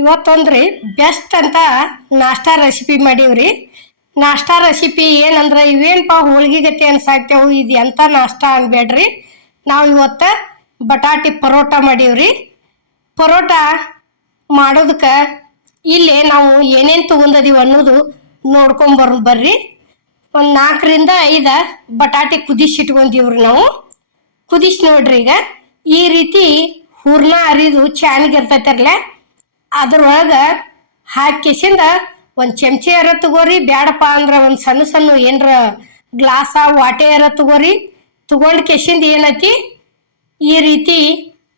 ಇವತ್ತೊಂದ್ರಿ best ಅಂತ ನಾಷ್ಟಾ recipe ಮಾಡೀವ್ರಿ. ನಾಷ್ಟಾ ರೆಸಿಪಿ ಏನಂದ್ರೆ ಇವೇನಪ್ಪ ಹೋಳ್ಗೆ ಗತಿ ಅನ್ಸಾಕ್ತೇವು ಇದು ಎಂಥ ನಾಷ್ಟಾ ಅನ್ಬೇಡ್ರಿ. ನಾವು ಇವತ್ತು ಬಟಾಟಿ ಪರೋಟ ಮಾಡೀವ್ರಿ. ಪರೋಟ ಮಾಡೋದಕ್ಕೆ ಇಲ್ಲಿ ನಾವು ಏನೇನು ತೊಗೊಂಡದೀವಿ ಅನ್ನೋದು ನೋಡ್ಕೊಂಬರ್ ಬರ್ರಿ. ಒಂದು ನಾಲ್ಕರಿಂದ ಐದು ಬಟಾಟೆ ಕುದಿಸಿಟ್ಕೊಂಡೀವ್ರಿ ನಾವು. ಕುದಿಸಿ ನೋಡ್ರಿ ಈಗ. ಈ ರೀತಿ ಹೂರ್ಣ ಅರಿದು ಚೆನ್ನಾಗಿರ್ತೈತರ್ಲೆ ಅದ್ರೊಳಗೆ ಹಾಕಿಸಿಂದ ಒಂದು ಚಮಚೆ ಅರ ತಗೋರಿ, ಬ್ಯಾಡಪ್ಪ ಅಂದ್ರೆ ಒಂದು ಸಣ್ಣ ಸಣ್ಣ ಏನರ ಗ್ಲಾಸ, ವಾಟೆ ಅರ ತಗೋರಿ. ತಗೊಂಡು ಕೆಸಿಂದ ಏನೈತಿ? ಈ ರೀತಿ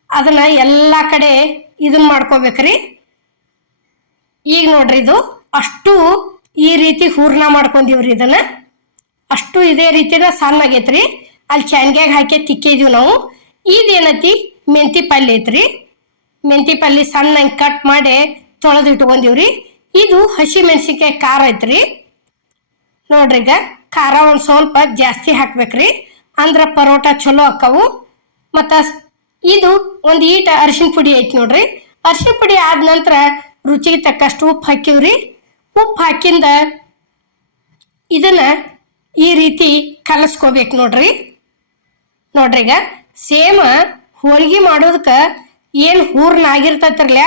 ಅದನ್ನ ಎಲ್ಲ ಕಡೆ ಇದನ್ನ ಮಾಡ್ಕೋಬೇಕ್ರಿ. ಈಗ ನೋಡ್ರಿ ಇದು, ಅಷ್ಟು ಈ ರೀತಿ ಹೂರ್ಣ ಮಾಡ್ಕೊಂಡಿವ್ರಿ ಇದನ್ನು. ಅಷ್ಟು ಇದೇ ರೀತಿನ ಸಣ್ಣ ಆಗೈತ್ರಿ ಅಲ್ಲಿ ಚಾನ್ಗ್ಯಾಗ ಹಾಕಿ ತಿಕ್ಕಿದೀವಿ ನಾವು. ಇದೇನೈತಿ? ಮೆಂತಿ ಪಲ್ಯ ಐತ್ರಿ. ಮೆಂತಿ ಪಲ್ಲಿ ಸಣ್ಣ ಕಟ್ ಮಾಡಿ ತೊಳೆದು ಇಟ್ಕೊಂಡಿವ್ರಿ ಇದು ಹಸಿ ಮೆಣಸಿನ್ಕಾಯಿ ಖಾರ ಐತ್ರಿ. ನೋಡ್ರಿ ಈಗ ಖಾರ ಒಂದು ಸ್ವಲ್ಪ ಜಾಸ್ತಿ ಹಾಕ್ಬೇಕ್ರಿ. ಅಂದ್ರೆ ಪರೋಟ ಚಲೋ ಹಾಕವು ಮತ್ತು ಇದು ಒಂದು ಈಟ ಅರಿಶಿನ ಪುಡಿ ಐತಿ ನೋಡ್ರಿ. ಅರಿಶಿನ ಪುಡಿ ಆದ ನಂತರ ರುಚಿಗೆ ತಕ್ಕಷ್ಟು ಉಪ್ಪು ಹಾಕಿವ್ರಿ. ಉಪ್ಪು ಹಾಕಿಂದ ಇದನ್ನ ಈ ರೀತಿ ಕಲಸ್ಕೋಬೇಕು ನೋಡ್ರಿ. ನೋಡ್ರಿ ಈಗ ಸೇಮ್ ಹೋಳಿಗೆ ಮಾಡೋದಕ್ಕೆ ಏನು ಹೂರ್ನ ಆಗಿರ್ತೈತ್ರಲ್ಲ,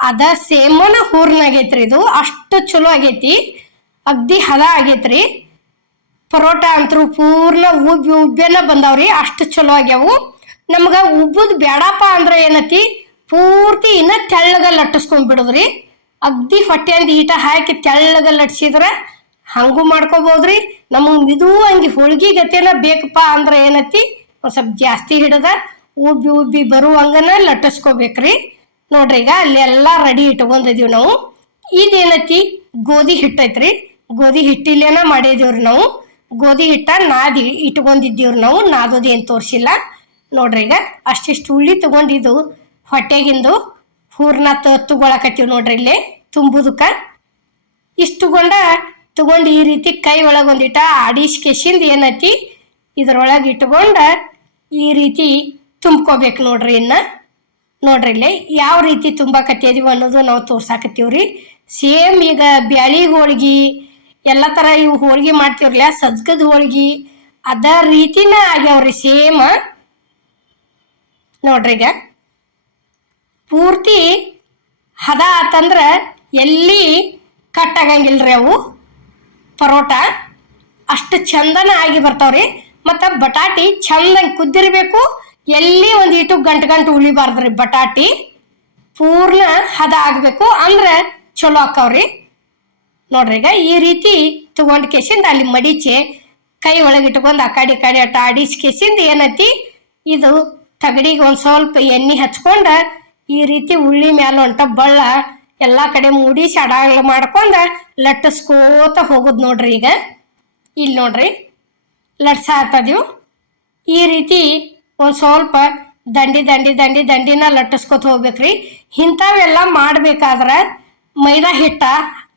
ಅದ ಸೇಮನ ಹೂರ್ಣ ಆಗೈತ್ರಿ ಇದು. ಅಷ್ಟು ಚಲೋ ಆಗೈತಿ. ಅಗ್ದಿ ಹದ ಆಗೈತ್ರಿ. ಪರೋಟ ಅಂತರೂ ಪೂರ್ಣ ಉಬ್ಬಿ ಉಬ್ಬೆಲ್ಲ ಬಂದಾವ್ರಿ. ಅಷ್ಟು ಚಲೋ ಆಗ್ಯಾವು. ನಮ್ಗೆ ಉಬ್ಬುದು ಬೇಡಪ್ಪ ಅಂದ್ರೆ ಏನತಿ? ಪೂರ್ತಿ ಇನ್ನ ತೆಳ್ಳಗ ಲಟ್ಟಿಸ್ಕೊಂಡ್ ಬಿಡುದ್ರಿ. ಅಗ್ದಿ ಹೊಟ್ಟೆಯಿಂದ ಈಟ ಹಾಕಿ ತೆಳ್ಳಗ ಲಟ್ಸಿದ್ರೆ ಹಂಗೂ ಮಾಡ್ಕೋಬೋದ್ರಿ. ನಮಗೆ ಮಿದು ಹಂಗೆ ಹೋಳ್ಗಿ ಗತಿನ ಬೇಕಪ್ಪ ಅಂದ್ರೆ ಏನತಿ? ಒಂದು ಸ್ವಲ್ಪ ಜಾಸ್ತಿ ಹಿಡದ. ಉಬ್ಬಿ ಉಬ್ಬಿ ಬರುವಂಗನ ಲಟ್ಟಿಸ್ಕೋಬೇಕ್ರಿ. ನೋಡ್ರಿ ಈಗ ಅಲ್ಲೆಲ್ಲ ರೆಡಿ ಇಟ್ಕೊಂಡಿದೀವಿ ನಾವು. ಇದೇನತಿ ಗೋಧಿ ಹಿಟ್ಟೈತ್ರಿ ಗೋಧಿ ಹಿಟ್ಟಿಲ್ಲೇನ ಮಾಡಿದೀವ್ರಿ ನಾವು. ಗೋಧಿ ಹಿಟ್ಟ ನಾದಿ ಇಟ್ಕೊಂಡಿದ್ದೀವ್ರಿ ನಾವು. ನಾದೋದು ಏನು ತೋರಿಸಿಲ್ಲ. ನೋಡ್ರಿ ಈಗ ಅಷ್ಟಿಷ್ಟು ಉಳ್ಳಿ ತೊಗೊಂಡಿದ್ದು ಹೊಟ್ಟೆಗಿಂದು ಪೂರ್ಣ ತ ತಗೊಳಕತ್ತೀವಿ ನೋಡ್ರಿ ಇಲ್ಲಿ ತುಂಬುದಕ್ಕೆ. ಇಷ್ಟು ತಗೊಂಡ ತಗೊಂಡು ಈ ರೀತಿ ಕೈ ಒಳಗೊಂದಿಟ್ಟ ಆಡಿಸ್ಕೇಶಿಂದ ಏನೈತಿ ಇದ್ರೊಳಗೆ ಇಟ್ಕೊಂಡು ಈ ರೀತಿ ತುಂಬ್ಕೋಬೇಕು ನೋಡ್ರಿ ಇನ್ನ. ನೋಡ್ರಿ ಇಲ್ಲಿ ಯಾವ ರೀತಿ ತುಂಬಾಕತ್ತಿದೀವಿ ಅನ್ನೋದು ನಾವು ತೋರ್ಸಾಕತ್ತೀವ್ರಿ. ಸೇಮ್ ಈಗ ಬ್ಯಾಳಿ ಹೋಳ್ಗೆ, ಎಲ್ಲ ಥರ ಇವು ಹೋಳ್ಗೆ ಮಾಡ್ತೀವ್ರಲ್ಲ, ಸಜ್ಗದ ಹೋಳ್ಗೆ, ಅದ ರೀತಿನ ಆಗ್ಯಾವ್ರಿ ಸೇಮ್ ನೋಡ್ರಿ ಈಗ. ಪೂರ್ತಿ ಹದ ಆತಂದ್ರೆ ಎಲ್ಲಿ ಕಟ್ ಆಗಂಗಿಲ್ರಿ ಅವು? ಪರೋಟ. ಅಷ್ಟು ಚಂದನ ಆಗಿ ಬರ್ತಾವ್ರಿ. ಮತ್ತು ಬಟಾಟಿ ಚಂದಂಗೆ ಕುದ್ದಿರಬೇಕು. ಎಲ್ಲಿ ಒಂದು ಇಟ್ಟು ಗಂಟು ಗಂಟು ಉಳಿಬಾರ್ದ್ರಿ ಬಟಾಟಿ. ಪೂರ್ಣ ಹದ ಆಗಬೇಕು. ಅಂದ್ರೆ ಚಲೋ ಆಕವ್ರಿ ನೋಡ್ರಿ ಈಗ ಈ ರೀತಿ ತಗೊಂಡ್ ಕೆಸಿಂದ ಅಲ್ಲಿ ಮಡಿಚೆ ಕೈ ಒಳಗೆ ಇಟ್ಕೊಂಡು ಆ ಕಡೆ ಕಡೆ ಅಟ್ಟ ಆಡಿಸ್ ಏನೈತಿ? ಇದು ತಗಡಿಗೆ ಒಂದು ಸ್ವಲ್ಪ ಎಣ್ಣೆ ಹಚ್ಕೊಂಡ ಈ ರೀತಿ ಉಳ್ಳಿ ಮ್ಯಾಲ ಹೊಂಟ ಬಳ್ಳ ಎಲ್ಲ ಕಡೆ ಮೂಡಿಸಿ ಅಡಾಗ್ಲ ಮಾಡ್ಕೊಂಡ ಲಟ್ಟಿಸ್ಕೋತ ಹೋಗುದು ನೋಡ್ರಿ ಈಗ. ಇಲ್ಲಿ ನೋಡ್ರಿ. ಲಟ್ಸ ಹಾಕದೀವು ಈ ರೀತಿ ಒಂದು ಸ್ವಲ್ಪ ದಂಡಿ ದಂಡಿ ದಂಡಿ, ದಂಡಿನ ಲಟ್ಟಿಸ್ಕೊತ ಹೋಗ್ಬೇಕ್ರಿ. ಇಂಥವೆಲ್ಲ ಮಾಡ್ಬೇಕಾದ್ರೆ ಮೈದಾ ಹಿಟ್ಟ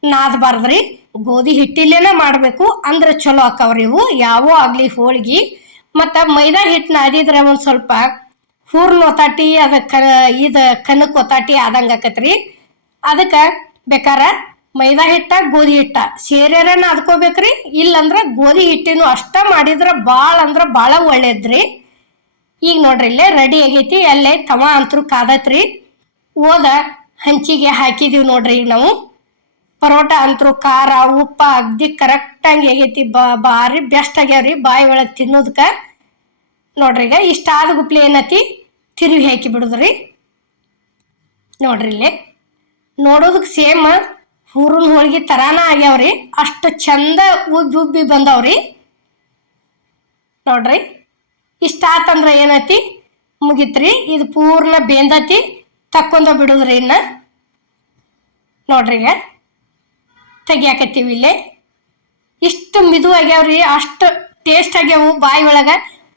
ನಾದಬಾರ್ದ್ರಿ. ಗೋಧಿ ಹಿಟ್ಟಿಲೇನ ಮಾಡಬೇಕು. ಅಂದ್ರೆ ಚಲೋ ಆಕವ್ರಿ ಇವು. ಯಾವೂ ಆಗಲಿ ಹೋಳ್ಗಿ. ಮತ್ತು ಮೈದಾ ಹಿಟ್ಟು ನಾದಿದ್ರೆ ಒಂದು ಸ್ವಲ್ಪ ಹೂರ್ನ ಒತ್ತಾಟಿ ಅದಕ್ಕೆ ಇದು ಕನಕ್ ಒತ್ತಾಟಿ ಆದಂಗೆ ಆಕತ್ರಿ. ಅದಕ್ಕೆ ಬೇಕಾರ ಮೈದಾ ಹಿಟ್ಟ, ಗೋಧಿ ಹಿಟ್ಟ ಸೇರ್ಯಾರ ನಾದ್ಕೋಬೇಕ್ರಿ. ಇಲ್ಲಂದ್ರೆ ಗೋಧಿ ಹಿಟ್ಟಿನೂ ಅಷ್ಟ ಮಾಡಿದ್ರೆ ಭಾಳ ಅಂದ್ರೆ ಭಾಳ ಒಳ್ಳೇದ್ರಿ. ಈಗ ನೋಡ್ರಿ ಇಲ್ಲೇ ರೆಡಿ ಆಗೈತಿ, ಅಲ್ಲೇ ತವ ಅಂತೂ ಕಾದತ್ರಿ. ಓದ ಹಂಚಿಗೆ ಹಾಕಿದೀವಿ ನೋಡ್ರಿ ಈಗ ನಾವು. ಪರೋಟ ಅಂತೂ ಖಾರ, ಉಪ್ಪ, ಅಗ್ದಿ ಕರೆಕ್ಟಾಗಿ ಆಗೈತಿ, ಬಾ, ಭಾರಿ ಬೆಸ್ಟ್ ಆಗ್ಯಾವ್ರಿ ಬಾಯಿ ಒಳಗೆ ತಿನ್ನೋದಕ್ಕೆ ನೋಡ್ರಿ ಈಗ ಇಷ್ಟ ಆದ ಗುಪ್ಲೆ ಏನತಿ? ತಿರುವಿ ಹಾಕಿ ಬಿಡುದ್ರಿ. ನೋಡ್ರಿ ಇಲ್ಲಿ. ನೋಡೋದಕ್ಕೆ ಸೇಮ್ ಹೂರನ್ ಹೋಳಿಗೆ ತರಾನ ಆಗ್ಯಾವ್ರಿ. ಅಷ್ಟು ಚಂದ ಉಬ್ಬಿ ಉಬ್ಬಿ ಬಂದವ್ರಿ. ನೋಡ್ರಿ. ಇಷ್ಟ ಆತಂದ್ರೆ ಏನತಿ? ಮುಗಿತ್ರಿ, ಇದು ಪೂರ್ಣ ಬೇಂದತಿ, ತಕ್ಕೊಂಡ ಬಿಡುದ್ರಿ ಇನ್ನ. ನೋಡ್ರಿ ಈಗ, ತೆಗಿಯಾಕತ್ತೀವಿ ಇಲ್ಲಿ. ಇಷ್ಟು ಮಿದು ಆಗ್ಯಾವ್ರಿ, ಅಷ್ಟು ಟೇಸ್ಟ್ ಆಗ್ಯಾವು ಬಾಯಿ ಒಳಗೆ.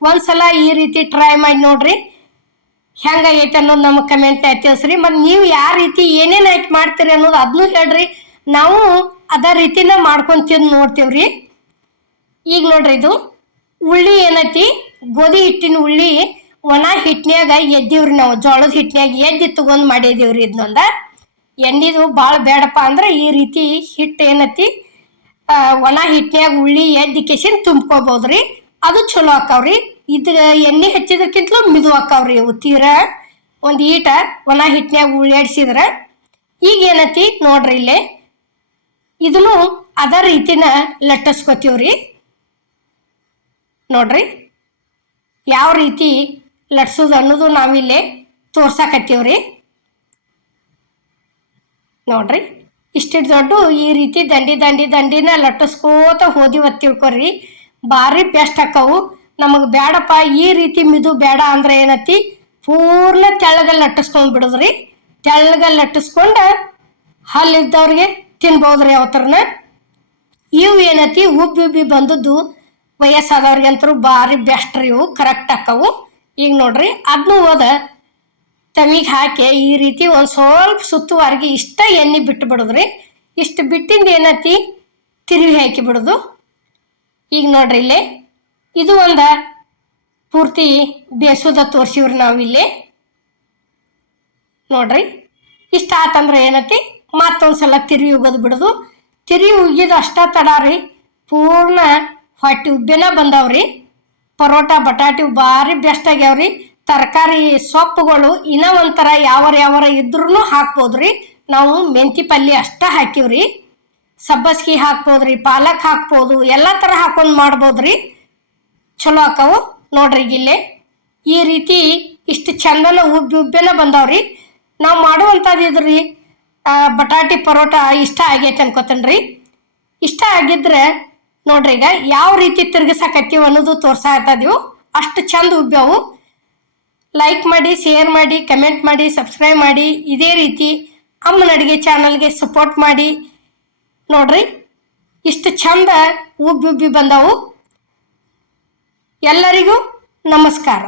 ಒಂದ್ಸಲ ಈ ರೀತಿ ಟ್ರೈ ಮಾಡಿ ನೋಡ್ರಿ. ಹೆಂಗಾಗೈತೆ ಅನ್ನೋದು ನಮಗೆ ಕಮೆಂಟ್ ತಿಳಿಸ್ರಿ. ಮತ್ತು ನೀವು ಯಾವ ರೀತಿ ಏನೇನು ಹಾಕಿ ಮಾಡ್ತೀರಿ ಅನ್ನೋದು ಅದನ್ನೂ ಹೇಳ್ರಿ. ನಾವು ಅದೇ ರೀತಿನ ಮಾಡ್ಕೊಂತೀವಿ ನೋಡ್ತೀವ್ರಿ. ಈಗ ನೋಡ್ರಿ ಇದು, ಉಳ್ಳಿ ಏನೈತಿ? ಗೋಧಿ ಹಿಟ್ಟಿನ ಉಳ್ಳಿ ಒಣ ಹಿಟ್ನ್ಯಾಗ ಎದ್ದೀವ್ರಿ ನಾವು. ಜೋಳದ ಹಿಟ್ನ್ಯಾಗ ಎದ್ದಿ ತಗೊಂಡ್ ಮಾಡಿದೀವ್ರಿ ಇದನ್ನೊಂದ ಎಣ್ಣಿದು ಭಾಳ ಬೇಡಪ್ಪ ಅಂದ್ರೆ ಈ ರೀತಿ ಹಿಟ್ಟು ಏನತಿ ಒಣ ಹಿಟ್ನ್ಯಾಗ ಉಳ್ಳಿ ಎದ್ದಿ ಕೆಸಿನ್ ತುಂಬ್ಕೋಬೋದ್ರಿ. ಅದು ಚಲೋ ಆಕಾವ್ರಿ. ಇದು ಎಣ್ಣೆ ಹಚ್ಚಿದಕ್ಕಿಂತಲೂ ಮಿದು ಆಕಾವ್ರಿ ಇವು ತೀರ. ಒಂದು ಈಟ ಒಣ ಹಿಟ್ನ್ಯಾಗ ಉಳ್ಳಾಡ್ಸಿದ್ರ ಈಗ ಏನತಿ ನೋಡ್ರಿ ಇಲ್ಲಿ. ಇದನ್ನು ಅದ ರೀತಿನ ಲಟ್ಟಿಸ್ಕೊತೀವ್ರಿ. ನೋಡ್ರಿ. ಯಾವ ರೀತಿ ಲಟ್ಸೋದು ಅನ್ನೋದು ನಾವಿಲ್ಲೇ ತೋರ್ಸಾಕತ್ತೀವ್ರಿ. ನೋಡ್ರಿ ಇಷ್ಟು ದೊಡ್ಡ ಈ ರೀತಿ ದಂಡಿ ದಂಡಿ ದಂಡಿನ ಲಟ್ಟಿಸ್ಕೋತ ಹೋದಿವತ್ ತಿಳ್ಕೊರಿ. ಭಾರಿ ಬೆಸ್ಟ್ ಅಕ್ಕವು ನಮಗೆ ಬೇಡಪ್ಪ ಈ ರೀತಿ ಮಿದು ಬೇಡ ಅಂದ್ರೆ ಏನತಿ ಪೂರ್ಣ ತೆಳ್ಳಗ ಲಟ್ಟಿಸ್ಕೊಂಡ್ ಬಿಡುದ್ರಿ. ತೆಳ್ಳಗ ಲಟ್ಟಿಸ್ಕೊಂಡು ಹಲ್ಲಿದ್ದವ್ರಿಗೆ ತಿನ್ಬೋದ್ರಿ ಅವತ್ರನ ಇವು ಏನತಿ ಉಬ್ಬಿ ಉಬ್ಬಿ ಬಂದದ್ದು ವಯಸ್ಸಾದವ್ರಿಗಂತರೂ ಭಾರಿ ಬೆಸ್ಟ್ ರೀ ಇವು ಕರೆಕ್ಟ್ ಆಕ್ಕವು. ಈಗ ನೋಡ್ರಿ ಅದನ್ನು ಹೋದ, ತಮಿಗೆ ಹಾಕಿ ಈ ರೀತಿ ಒಂದು ಸ್ವಲ್ಪ ಸುತ್ತುವರೆಗೆ ಇಷ್ಟ ಎಣ್ಣೆ ಬಿಟ್ಟು ಬಿಡೋದ್ರಿ. ಇಷ್ಟು ಬಿಟ್ಟಿಂದ ಏನತಿ? ತಿರುವಿ ಹಾಕಿ ಬಿಡೋದು. ಈಗ ನೋಡ್ರಿ ಇಲ್ಲಿ, ಇದು ಒಂದು ಪೂರ್ತಿ ಬೇಸೋದ ನಾವು ಇಲ್ಲಿ. ನೋಡ್ರಿ, ಇಷ್ಟ ಆತಂದ್ರೆ ಏನತಿ? ಮತ್ತೊಂದು ಸಲ ತಿರುವಿ ಉಗೋದು ಬಿಡೋದು. ತಿರುವಿ ಉಗಿದು ಅಷ್ಟ ತಡ ರೀ, ಪೂರ್ಣ ಹೊಟ್ಟೆ ಉಬ್ಬಿನ ಬಂದವ್ರಿ. ಪರೋಟ, ಬಟಾಟಿ ಭಾರಿ ಬೆಸ್ಟ್ ಆಗ್ಯಾವ್ರಿ. ತರಕಾರಿ ಸೊಪ್ಪುಗಳು ಇನ್ನ ಒಂಥರ ಯಾವರ ಯಾವರ ಇದ್ರೂ ಹಾಕ್ಬೋದ್ರಿ. ನಾವು ಮೆಂತಿ ಪಲ್ಯ ಅಷ್ಟ ಹಾಕಿವ್ರಿ. ಸಬ್ಬಸ್ಗಿ ಹಾಕ್ಬೋದ್ರಿ, ಪಾಲಕ್ ಹಾಕ್ಬೋದು, ಎಲ್ಲ ಥರ ಹಾಕೊಂಡು ಮಾಡ್ಬೋದ್ರಿ. ಚಲೋ ಹಾಕವು ನೋಡ್ರಿ ಇಲ್ಲಿ ಈ ರೀತಿ ಇಷ್ಟು ಚಂದನ ಉಬ್ಬಿ ಉಬ್ಬೆನ ಬಂದಾವ್ರಿ. ನಾವು ಮಾಡುವಂಥದ್ದು ಇದ್ರಿ. ಬಟಾಟಿ, ಪರೋಟ ಇಷ್ಟ ಆಗೈತೆ ಅನ್ಕೋತೇನ್ರಿ. ಇಷ್ಟ ಆಗಿದ್ರೆ ನೋಡ್ರಿ ಈಗ ಯಾವ ರೀತಿ ತಿರ್ಗಿಸಕತ್ತೀವಿ ಅನ್ನೋದು ತೋರ್ಸಾಕತ್ತೀವಿ ಅಷ್ಟು ಚಂದ ಉಬ್ಬ್ಯಾವು ಲೈಕ್ ಮಾಡಿ ಶೇರ್ ಮಾಡಿ ಕಮೆಂಟ್ ಮಾಡಿ ಸಬ್ಸ್ಕ್ರೈಬ್ ಮಾಡಿ, ಇದೇ ರೀತಿ ಅಮ್ಮನ ಅಡುಗೆ ಚಾನಲ್ಗೆ ಸಪೋರ್ಟ್ ಮಾಡಿ. ನೋಡ್ರಿ, ಇಷ್ಟು ಚಂದ ಉಬ್ಬಿ ಉಬ್ಬಿ ಬಂದವು. ಎಲ್ಲರಿಗೂ ನಮಸ್ಕಾರ.